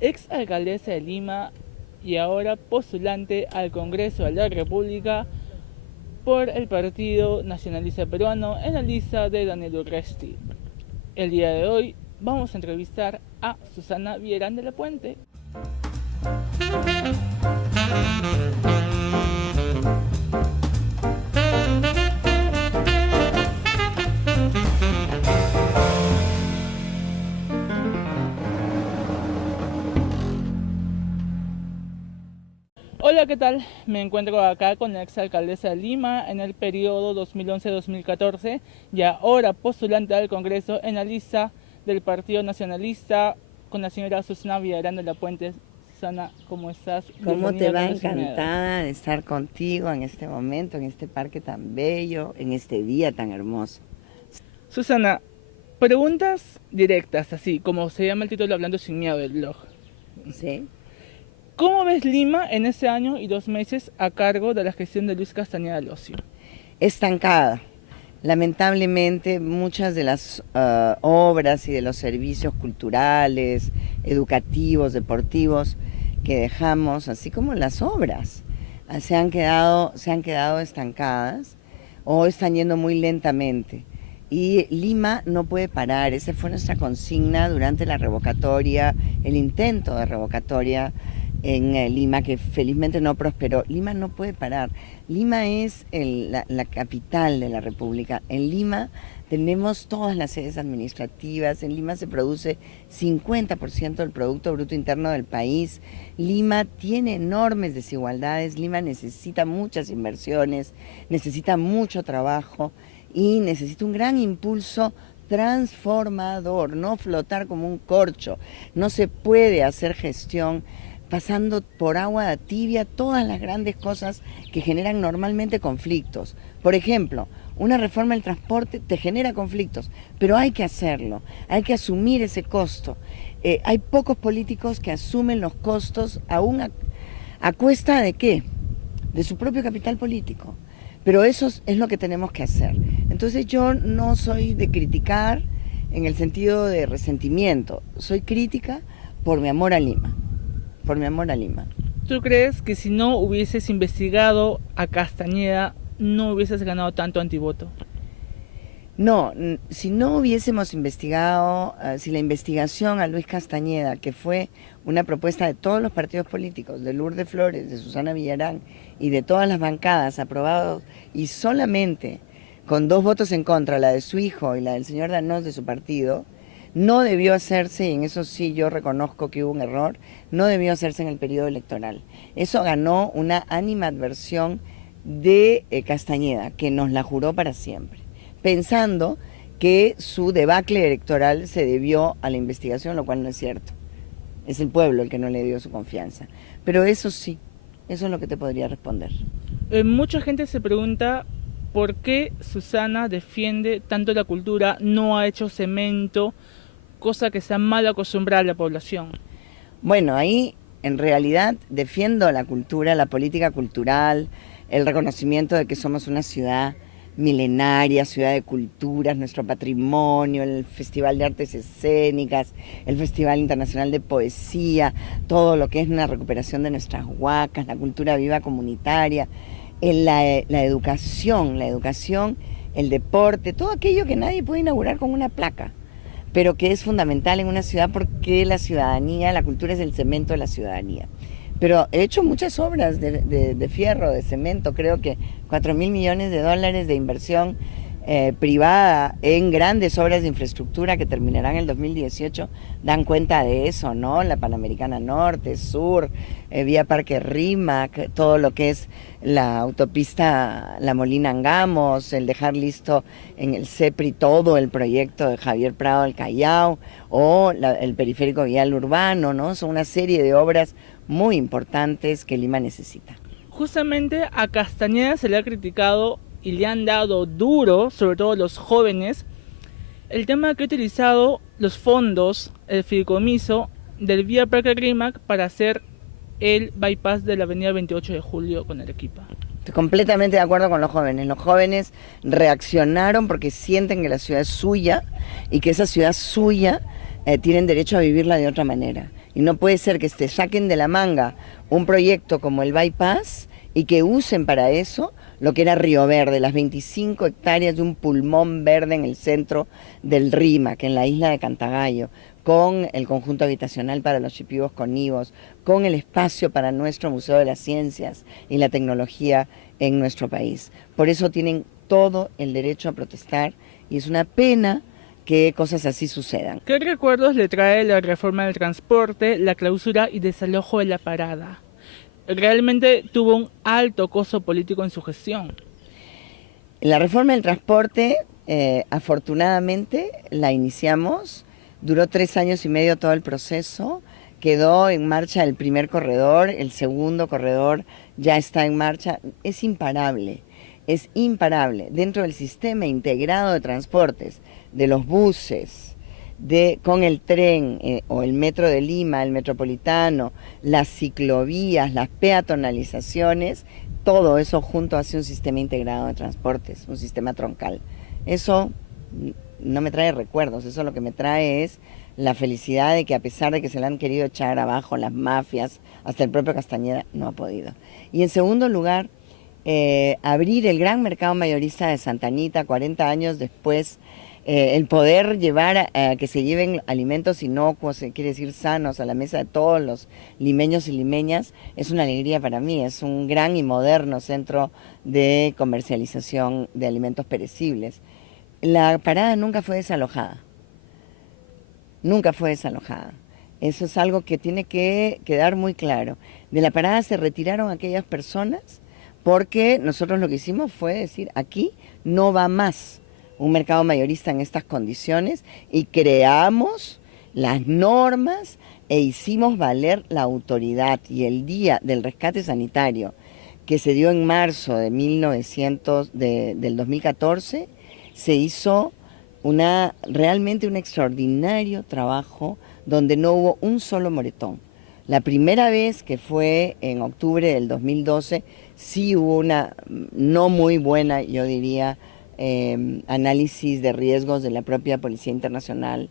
ex alcaldesa de Lima y ahora postulante al Congreso de la República por el Partido Nacionalista Peruano en la lista de Daniel Urresti. El día de hoy vamos a entrevistar a Susana Villarán de la Puente. Hola, ¿qué tal? Me encuentro acá con la exalcaldesa de Lima en el periodo 2011-2014 y ahora postulante al Congreso en la lista del Partido Nacionalista con la señora Susana Villarán de la Puente. Susana, ¿cómo estás? ¿Cómo te va? Bienvenida a Encantada de estar contigo en este momento, en este parque tan bello, en este día tan hermoso. Susana, preguntas directas, así como se llama el título Hablando sin miedo del blog. ¿Sí? ¿Cómo ves Lima en ese año y 2 meses a cargo de la gestión de Luis Castañeda Locio? Estancada. Lamentablemente muchas de las obras y de los servicios culturales, educativos, deportivos que dejamos, así como las obras, se han quedado estancadas o están yendo muy lentamente. Y Lima no puede parar, esa fue nuestra consigna durante la revocatoria, el intento de revocatoria en Lima, que felizmente no prosperó. Lima no puede parar. Lima es la capital de la República. En Lima tenemos todas las sedes administrativas. En Lima se produce 50% del Producto Bruto Interno del país. Lima tiene enormes desigualdades. Lima necesita muchas inversiones, necesita mucho trabajo y necesita un gran impulso transformador, no flotar como un corcho. No se puede hacer gestión pasando por agua tibia todas las grandes cosas que generan normalmente conflictos. Por ejemplo, una reforma del transporte te genera conflictos, pero hay que hacerlo, hay que asumir ese costo. Hay pocos políticos que asumen los costos aún a cuesta de ¿qué? De su propio capital político. Pero eso es lo que tenemos que hacer. Entonces yo no soy de criticar en el sentido de resentimiento, soy crítica por mi amor a Lima. Por mi amor a Lima. ¿Tú crees que si no hubieses investigado a Castañeda no hubieses ganado tanto antivoto? No, si no hubiésemos investigado, si la investigación a Luis Castañeda, que fue una propuesta de todos los partidos políticos, de Lourdes Flores, de Susana Villarán y de todas las bancadas aprobados, y solamente con 2 votos en contra, la de su hijo y la del señor Danós de su partido, no debió hacerse, y en eso sí yo reconozco que hubo un error, no debió hacerse en el periodo electoral. Eso ganó una animadversión de Castañeda, que nos la juró para siempre, pensando que su debacle electoral se debió a la investigación, lo cual no es cierto. Es el pueblo el que no le dio su confianza. Pero eso sí, eso es lo que te podría responder. Mucha gente se pregunta por qué Susana defiende tanto la cultura, no ha hecho cemento, cosa que está mal acostumbrada a la población. Bueno, ahí en realidad defiendo la cultura, la política cultural, el reconocimiento de que somos una ciudad milenaria, ciudad de culturas, nuestro patrimonio, el Festival de Artes Escénicas, el Festival Internacional de Poesía, todo lo que es una recuperación de nuestras huacas, la cultura viva comunitaria, la educación, el deporte, todo aquello que nadie puede inaugurar con una placa, pero que es fundamental en una ciudad porque la ciudadanía, la cultura es el cemento de la ciudadanía. Pero he hecho muchas obras de fierro, de cemento, creo que 4.000 millones de dólares de inversión privada en grandes obras de infraestructura que terminarán en el 2018 dan cuenta de eso, ¿no? La Panamericana Norte, Sur, vía Parque Rímac, todo lo que es la autopista La Molina-Angamos, el dejar listo en el CEPRI todo el proyecto de Javier Prado del Callao o el periférico vial urbano, ¿no? Son una serie de obras muy importantes que Lima necesita. Justamente a Castañeda se le ha criticado y le han dado duro, sobre todo los jóvenes, el tema que ha utilizado los fondos, el fideicomiso del vía Parque Rímac para hacer el bypass de la avenida 28 de Julio con Arequipa. Estoy completamente de acuerdo con los jóvenes. Los jóvenes reaccionaron porque sienten que la ciudad es suya y que esa ciudad suya tienen derecho a vivirla de otra manera. Y no puede ser que se saquen de la manga un proyecto como el bypass y que usen para eso lo que era Río Verde, las 25 hectáreas de un pulmón verde en el centro del Rímac, en la isla de Cantagallo, con el conjunto habitacional para los chipivos conivos, con el espacio para nuestro Museo de las Ciencias y la Tecnología en nuestro país. Por eso tienen todo el derecho a protestar y es una pena que cosas así sucedan. ¿Qué recuerdos le trae la reforma del transporte, la clausura y desalojo de la parada? Realmente tuvo un alto costo político en su gestión. La reforma del transporte, afortunadamente, la iniciamos, duró 3 años y medio todo el proceso, quedó en marcha el primer corredor, el segundo corredor ya está en marcha, es imparable. Es imparable dentro del sistema integrado de transportes, de los buses, con el tren o el metro de Lima, el metropolitano, las ciclovías, las peatonalizaciones, todo eso junto hace un sistema integrado de transportes, un sistema troncal. Eso no me trae recuerdos, eso lo que me trae es la felicidad de que a pesar de que se le han querido echar abajo las mafias, hasta el propio Castañeda no ha podido. Y en segundo lugar, abrir el gran mercado mayorista de Santa Anita 40 años después, el poder llevar a que se lleven alimentos inocuos, quiere decir sanos, a la mesa de todos los limeños y limeñas, es una alegría para mí, es un gran y moderno centro de comercialización de alimentos perecibles. La parada nunca fue desalojada, nunca fue desalojada. Eso es algo que tiene que quedar muy claro. De la parada se retiraron aquellas personas porque nosotros lo que hicimos fue decir, aquí no va más un mercado mayorista en estas condiciones y creamos las normas e hicimos valer la autoridad. Y el día del rescate sanitario que se dio en marzo de del 2014, se hizo realmente un extraordinario trabajo donde no hubo un solo moretón. La primera vez, que fue en octubre del 2012, sí hubo una no muy buena, yo diría, análisis de riesgos de la propia Policía Nacional,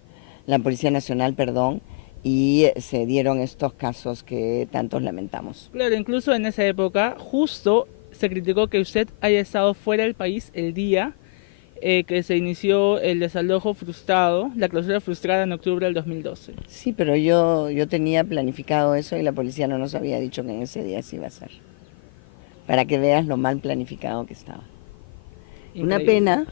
perdón, y se dieron estos casos que tantos lamentamos. Claro, incluso en esa época justo se criticó que usted haya estado fuera del país el día que se inició el desalojo frustrado, la clausura frustrada en octubre del 2012. Sí, pero yo tenía planificado eso y la policía no nos había dicho que en ese día se iba a hacer. Para que veas lo mal planificado que estaba. Increíble. Una pena,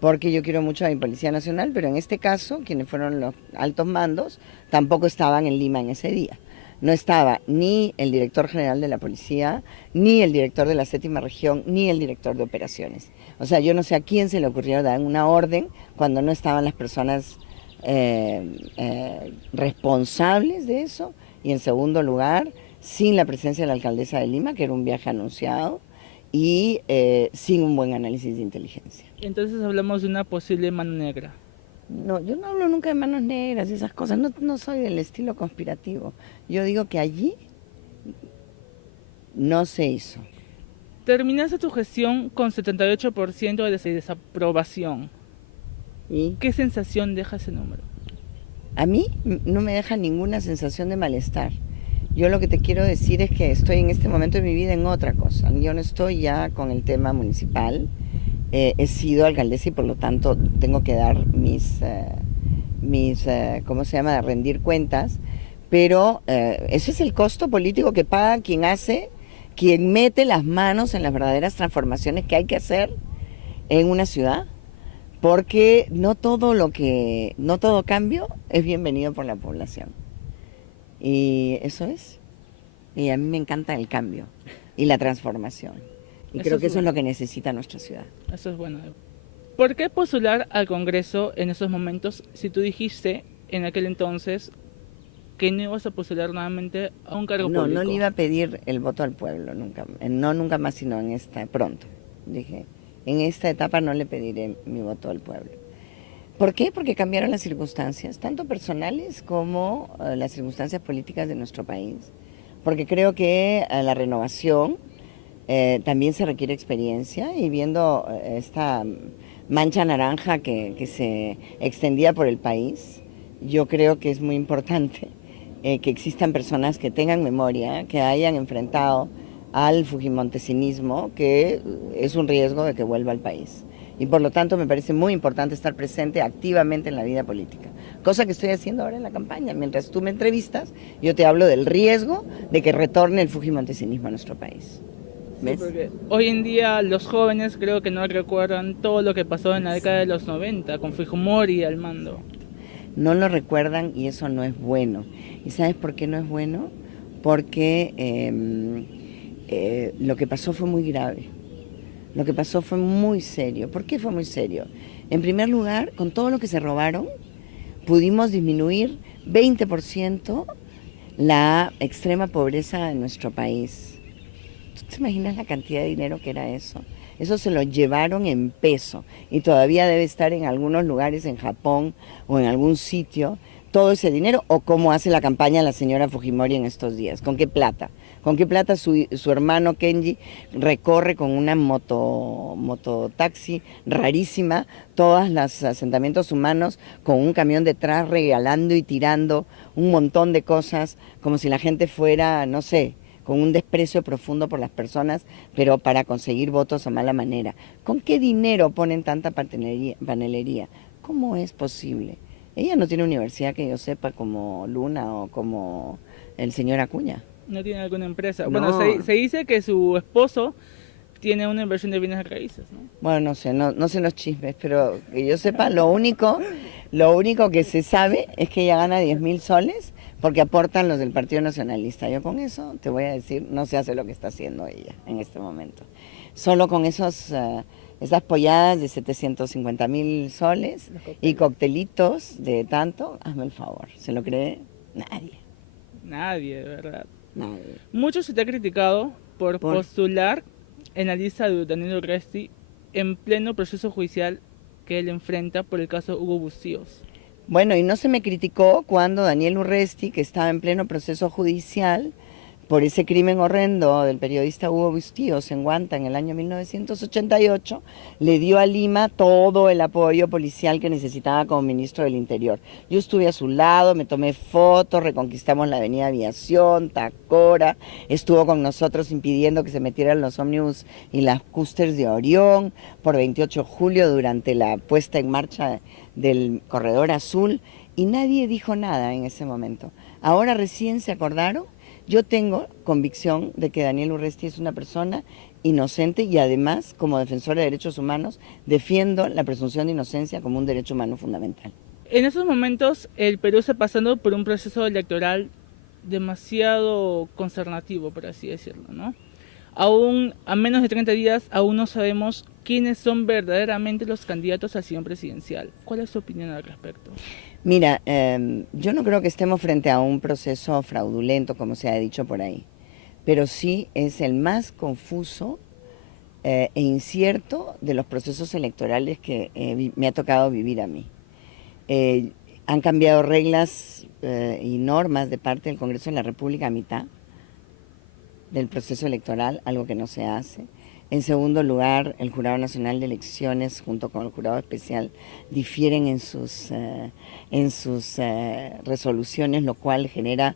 porque yo quiero mucho a mi Policía Nacional, pero en este caso, quienes fueron los altos mandos, tampoco estaban en Lima en ese día. No estaba ni el director general de la policía, ni el director de la 7ª región, ni el director de operaciones. O sea, yo no sé a quién se le ocurrió dar una orden cuando no estaban las personas responsables de eso. Y en segundo lugar, sin la presencia de la alcaldesa de Lima, que era un viaje anunciado, y sin un buen análisis de inteligencia. Entonces hablamos de una posible mano negra. No, yo no hablo nunca de manos negras y esas cosas, no soy del estilo conspirativo. Yo digo que allí no se hizo. Terminaste tu gestión con 78% de desaprobación. ¿Y? ¿Qué sensación deja ese número? A mí no me deja ninguna sensación de malestar. Yo lo que te quiero decir es que estoy en este momento de mi vida en otra cosa. Yo no estoy ya con el tema municipal. He sido alcaldesa y por lo tanto tengo que dar ¿cómo se llama?, rendir cuentas, pero ese es el costo político que paga quien mete las manos en las verdaderas transformaciones que hay que hacer en una ciudad, porque no todo cambio es bienvenido por la población. Y eso es. Y a mí me encanta el cambio y la transformación. Y creo que eso es lo que necesita nuestra ciudad. Eso es bueno. ¿Por qué postular al Congreso en esos momentos si tú dijiste en aquel entonces que no ibas a postular nuevamente a un cargo público? No le iba a pedir el voto al pueblo, nunca más, sino en esta, pronto. Dije, en esta etapa no le pediré mi voto al pueblo. ¿Por qué? Porque cambiaron las circunstancias, tanto personales como las circunstancias políticas de nuestro país. Porque creo que la renovación también se requiere experiencia, y viendo esta mancha naranja que se extendía por el país, yo creo que es muy importante que existan personas que tengan memoria, que hayan enfrentado al fujimontesinismo, que es un riesgo de que vuelva al país. Y por lo tanto me parece muy importante estar presente activamente en la vida política, cosa que estoy haciendo ahora en la campaña. Mientras tú me entrevistas, yo te hablo del riesgo de que retorne el fujimontesinismo a nuestro país. ¿Ves? Sí, porque hoy en día los jóvenes creo que no recuerdan todo lo que pasó en la década de los 90 con Fujimori al mando. No lo recuerdan y eso no es bueno. ¿Y sabes por qué no es bueno? Porque lo que pasó fue muy grave. Lo que pasó fue muy serio. ¿Por qué fue muy serio? En primer lugar, con todo lo que se robaron, pudimos disminuir 20% la extrema pobreza en nuestro país. ¿Tú te imaginas la cantidad de dinero que era eso? Eso se lo llevaron en peso y todavía debe estar en algunos lugares en Japón o en algún sitio todo ese dinero, o cómo hace la campaña la señora Fujimori en estos días, con qué plata. ¿Con qué plata su hermano Kenji recorre con una mototaxi rarísima todos los asentamientos humanos con un camión detrás regalando y tirando un montón de cosas como si la gente fuera, no sé, con un desprecio profundo por las personas, pero para conseguir votos a mala manera? ¿Con qué dinero ponen tanta panelería? ¿Cómo es posible? Ella no tiene universidad que yo sepa como Luna o como el señor Acuña. No tiene alguna empresa. No. Bueno, se dice que su esposo tiene una inversión de bienes raíces, ¿no? Bueno, no sé, no sé los chismes, pero que yo sepa, lo único que se sabe es que ella gana 10.000 soles porque aportan los del Partido Nacionalista. Yo con eso te voy a decir, no se hace lo que está haciendo ella en este momento. Solo con esas polladas de 750.000 soles y coctelitos de tanto, hazme el favor, ¿se lo cree? Nadie. Nadie, de verdad. Nadie. Mucho se te ha criticado por postular en la lista de Daniel Urresti en pleno proceso judicial que él enfrenta por el caso Hugo Bustíos. Bueno, y no se me criticó cuando Daniel Urresti, que estaba en pleno proceso judicial por ese crimen horrendo del periodista Hugo Bustíos en Huanta en el año 1988, le dio a Lima todo el apoyo policial que necesitaba como ministro del Interior. Yo estuve a su lado, me tomé fotos, reconquistamos la avenida Aviación, Tacora, estuvo con nosotros impidiendo que se metieran los ómnibus y las cústers de Orión por 28 de julio durante la puesta en marcha del Corredor Azul, y nadie dijo nada en ese momento. Ahora recién se acordaron. Yo tengo convicción de que Daniel Urresti es una persona inocente y además, como defensora de derechos humanos, defiendo la presunción de inocencia como un derecho humano fundamental. En esos momentos el Perú está pasando por un proceso electoral demasiado consternativo, por así decirlo, ¿no? Aún a menos de 30 días, aún no sabemos quiénes son verdaderamente los candidatos al sillón presidencial. ¿Cuál es tu opinión al respecto? Mira, yo no creo que estemos frente a un proceso fraudulento, como se ha dicho por ahí, pero sí es el más confuso e incierto de los procesos electorales que me ha tocado vivir a mí. Han cambiado reglas y normas de parte del Congreso de la República a mitad del proceso electoral, algo que no se hace. En segundo lugar, el Jurado Nacional de Elecciones junto con el Jurado Especial difieren en sus resoluciones, lo cual genera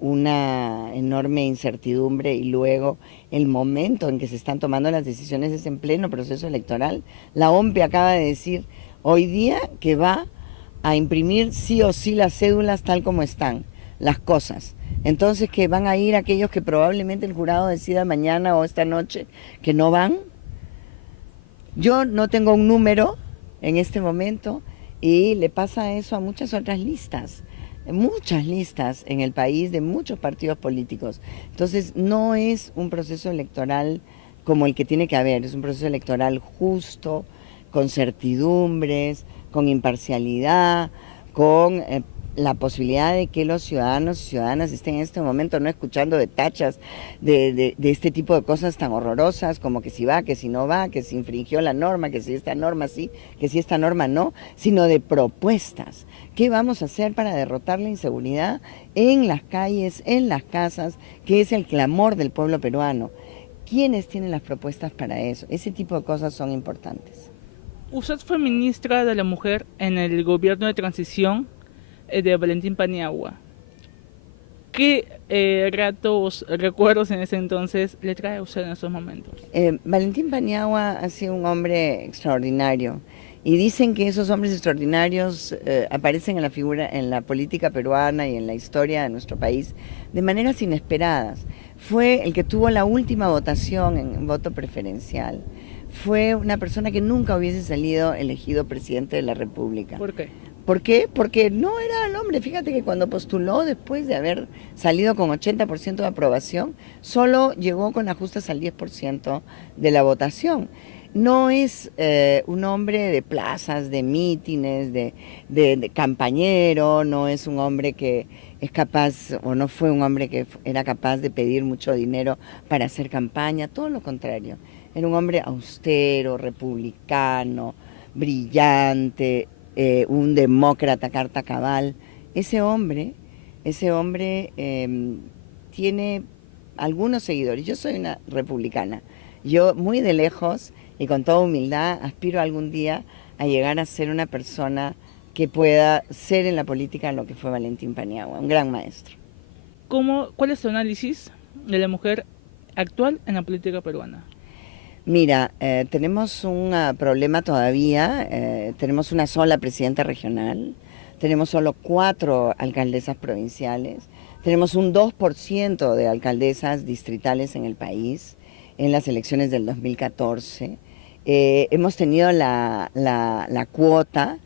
una enorme incertidumbre, y luego el momento en que se están tomando las decisiones es en pleno proceso electoral. La OMPE acaba de decir hoy día que va a imprimir sí o sí las cédulas tal como están las cosas. Entonces, que van a ir aquellos que probablemente el jurado decida mañana o esta noche que no van. Yo no tengo un número en este momento y le pasa eso a muchas otras listas en el país de muchos partidos políticos. Entonces, no es un proceso electoral como el que tiene que haber, es un proceso electoral justo, con certidumbres, con imparcialidad, con la posibilidad de que los ciudadanos y ciudadanas estén en este momento no escuchando de tachas de este tipo de cosas tan horrorosas como que si va, que si no va, que si infringió la norma, que si esta norma sí, que si esta norma no, sino de propuestas. ¿Qué vamos a hacer para derrotar la inseguridad en las calles, en las casas, que es el clamor del pueblo peruano? ¿Quiénes tienen las propuestas para eso? Ese tipo de cosas son importantes. Usted fue ministra de la Mujer en el gobierno de transición de Valentín Paniagua. ¿Qué ratos, recuerdos en ese entonces le trae a usted en esos momentos? Valentín Paniagua ha sido un hombre extraordinario y dicen que esos hombres extraordinarios aparecen en la figura, en la política peruana y en la historia de nuestro país de maneras inesperadas. Fue el que tuvo la última votación en voto preferencial. Fue una persona que nunca hubiese salido elegido presidente de la República. ¿Por qué? ¿Por qué? Porque no era el hombre. Fíjate que cuando postuló, después de haber salido con 80% de aprobación, solo llegó con ajustes al 10% de la votación. No es un hombre de plazas, de mítines, de campañero, no es un hombre que es capaz, o no fue un hombre que era capaz de pedir mucho dinero para hacer campaña, todo lo contrario. Era un hombre austero, republicano, brillante, un demócrata carta cabal. Ese hombre tiene algunos seguidores. Yo soy una republicana. Yo muy de lejos y con toda humildad aspiro algún día a llegar a ser una persona que pueda ser en la política lo que fue Valentín Paniagua, un gran maestro. ¿Cuál es su análisis de la mujer actual en la política peruana? Mira, tenemos un problema todavía, tenemos una sola presidenta regional, tenemos solo 4 alcaldesas provinciales, tenemos un 2% de alcaldesas distritales en el país en las elecciones del 2014. Hemos tenido la cuota,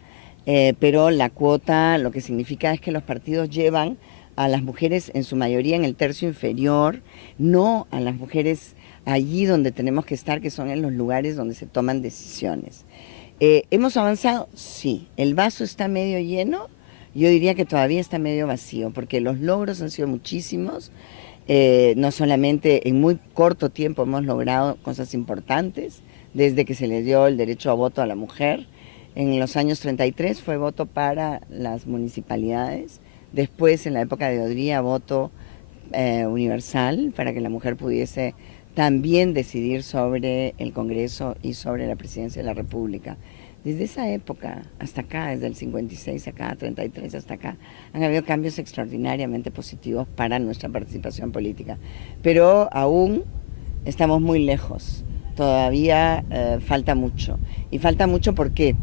pero la cuota lo que significa es que los partidos llevan a las mujeres en su mayoría en el tercio inferior, no a las mujeres allí donde tenemos que estar, que son en los lugares donde se toman decisiones. ¿Hemos avanzado? Sí. ¿El vaso está medio lleno? Yo diría que todavía está medio vacío, porque los logros han sido muchísimos. No solamente en muy corto tiempo hemos logrado cosas importantes, desde que se le dio el derecho a voto a la mujer. En los años 33 fue voto para las municipalidades, después en la época de Odría voto universal para que la mujer pudiese también decidir sobre el Congreso y sobre la presidencia de la República. Desde esa época hasta acá, desde el 56 acá, 33 hasta acá, han habido cambios extraordinariamente positivos para nuestra participación política. Pero aún estamos muy lejos, todavía falta mucho. Y falta mucho ¿por qué?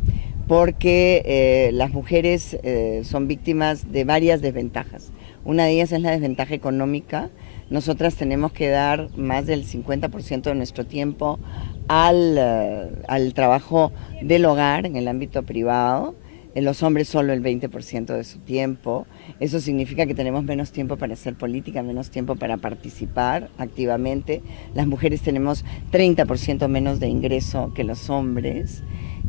Porque las mujeres son víctimas de varias desventajas. Una de ellas es la desventaja económica. Nosotras tenemos que dar más del 50% de nuestro tiempo al trabajo del hogar en el ámbito privado, los hombres solo el 20% de su tiempo. Eso significa que tenemos menos tiempo para hacer política, menos tiempo para participar activamente. Las mujeres tenemos 30% menos de ingreso que los hombres.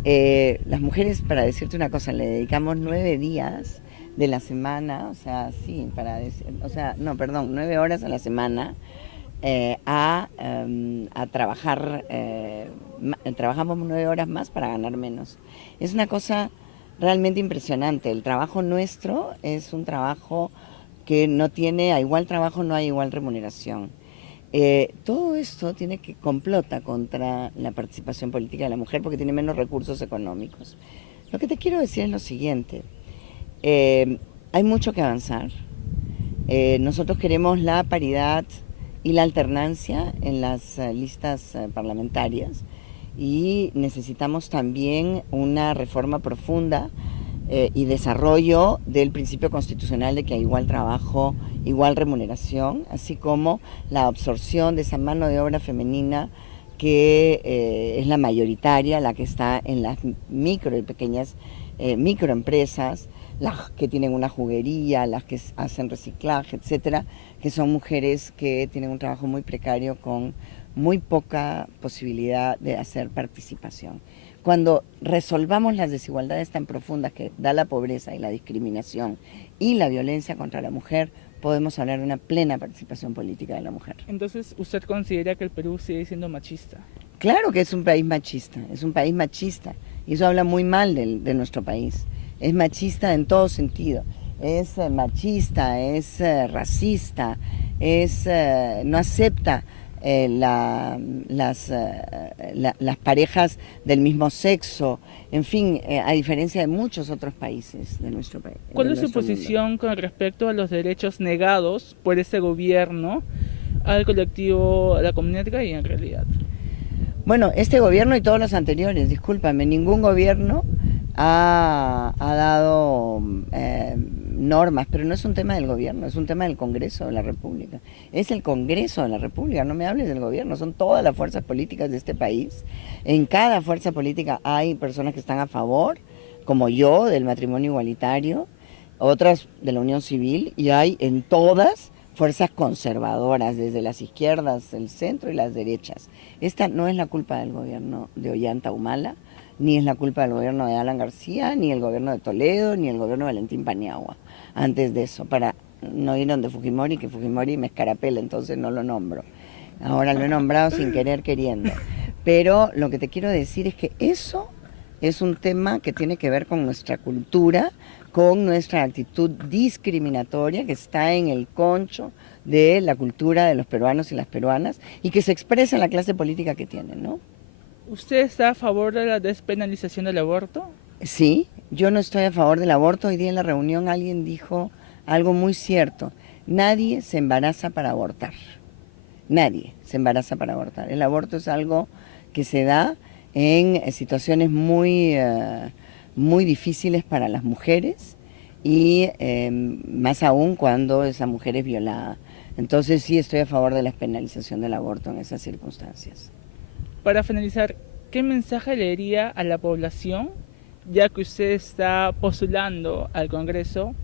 Las mujeres, para decirte una cosa, le dedicamos 9 días de la semana, o sea, sí, 9 horas a la semana a trabajar, trabajamos 9 horas más para ganar menos. Es una cosa realmente impresionante. El trabajo nuestro es un trabajo que no tiene, a igual trabajo no hay igual remuneración. Todo esto complota contra la participación política de la mujer porque tiene menos recursos económicos. Lo que te quiero decir es lo siguiente. Hay mucho que avanzar. Nosotros queremos la paridad y la alternancia en las listas parlamentarias y necesitamos también una reforma profunda y desarrollo del principio constitucional de que hay igual trabajo, igual remuneración, así como la absorción de esa mano de obra femenina que es la mayoritaria, la que está en las micro y pequeñas microempresas, las que tienen una juguería, las que hacen reciclaje, etcétera, que son mujeres que tienen un trabajo muy precario con muy poca posibilidad de hacer participación. Cuando resolvamos las desigualdades tan profundas que da la pobreza y la discriminación y la violencia contra la mujer, podemos hablar de una plena participación política de la mujer. Entonces, ¿usted considera que el Perú sigue siendo machista? Claro que es un país machista, y eso habla muy mal de nuestro país. Es machista en todo sentido, es machista, es racista, no acepta las parejas del mismo sexo, en fin, a diferencia de muchos otros países de nuestro país. ¿Cuál es su posición con respecto a los derechos negados por ese gobierno al colectivo, a la comunidad gay en realidad? Bueno, este gobierno y todos los anteriores, discúlpame, ningún gobierno ha dado normas, pero no es un tema del gobierno, es un tema del Congreso de la República. Es el Congreso de la República, no me hables del gobierno, son todas las fuerzas políticas de este país. En cada fuerza política hay personas que están a favor, como yo, del matrimonio igualitario, otras de la unión civil, y hay en todas fuerzas conservadoras, desde las izquierdas, el centro y las derechas. Esta no es la culpa del gobierno de Ollanta Humala, ni es la culpa del gobierno de Alan García, ni el gobierno de Toledo, ni el gobierno de Valentín Paniagua. Antes de eso, para no ir donde Fujimori, que Fujimori me escarapela, entonces no lo nombro. Ahora lo he nombrado sin querer queriendo. Pero lo que te quiero decir es que eso es un tema que tiene que ver con nuestra cultura, con nuestra actitud discriminatoria que está en el concho de la cultura de los peruanos y las peruanas y que se expresa en la clase política que tienen, ¿no? ¿Usted está a favor de la despenalización del aborto? Sí, yo no estoy a favor del aborto. Hoy día en la reunión alguien dijo algo muy cierto. Nadie se embaraza para abortar. Nadie se embaraza para abortar. El aborto es algo que se da en situaciones muy difíciles para las mujeres y más aún cuando esa mujer es violada. Entonces sí estoy a favor de la despenalización del aborto en esas circunstancias. Para finalizar, ¿qué mensaje le diría a la población, ya que usted está postulando al Congreso?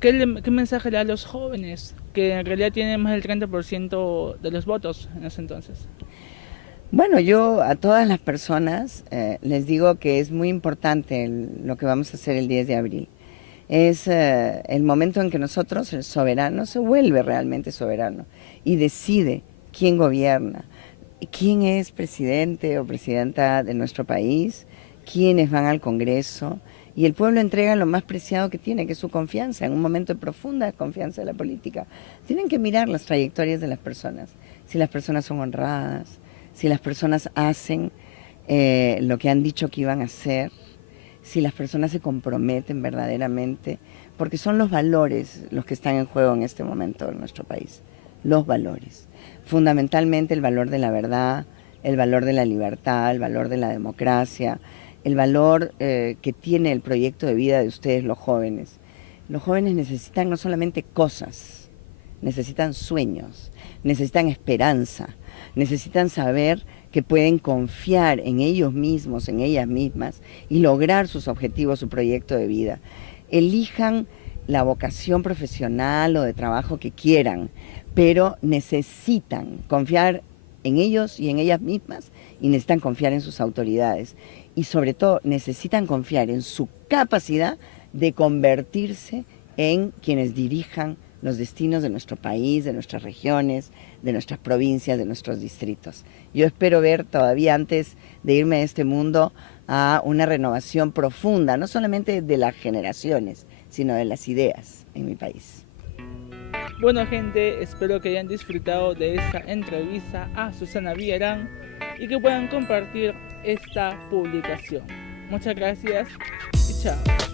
¿Qué mensaje le da a los jóvenes, que en realidad tienen más del 30% de los votos en ese entonces? Bueno, yo a todas las personas les digo que es muy importante lo que vamos a hacer el 10 de abril. Es el momento en que nosotros, el soberano, se vuelve realmente soberano y decide quién gobierna, quién es presidente o presidenta de nuestro país, quiénes van al Congreso, y el pueblo entrega lo más preciado que tiene, que es su confianza, en un momento de profunda desconfianza de la política. Tienen que mirar las trayectorias de las personas, si las personas son honradas, si las personas hacen lo que han dicho que iban a hacer, si las personas se comprometen verdaderamente, porque son los valores los que están en juego en este momento en nuestro país, los valores. Fundamentalmente el valor de la verdad, el valor de la libertad, el valor de la democracia, el valor que tiene el proyecto de vida de ustedes, los jóvenes. Los jóvenes necesitan no solamente cosas, necesitan sueños, necesitan esperanza, necesitan saber que pueden confiar en ellos mismos, en ellas mismas y lograr sus objetivos, su proyecto de vida. Elijan la vocación profesional o de trabajo que quieran, pero necesitan confiar en ellos y en ellas mismas y necesitan confiar en sus autoridades y sobre todo necesitan confiar en su capacidad de convertirse en quienes dirijan los destinos de nuestro país, de nuestras regiones, de nuestras provincias, de nuestros distritos. Yo espero ver todavía antes de irme de este mundo a una renovación profunda, no solamente de las generaciones, sino de las ideas en mi país. Bueno, gente, espero que hayan disfrutado de esta entrevista a Susana Villarán y que puedan compartir esta publicación. Muchas gracias y chao.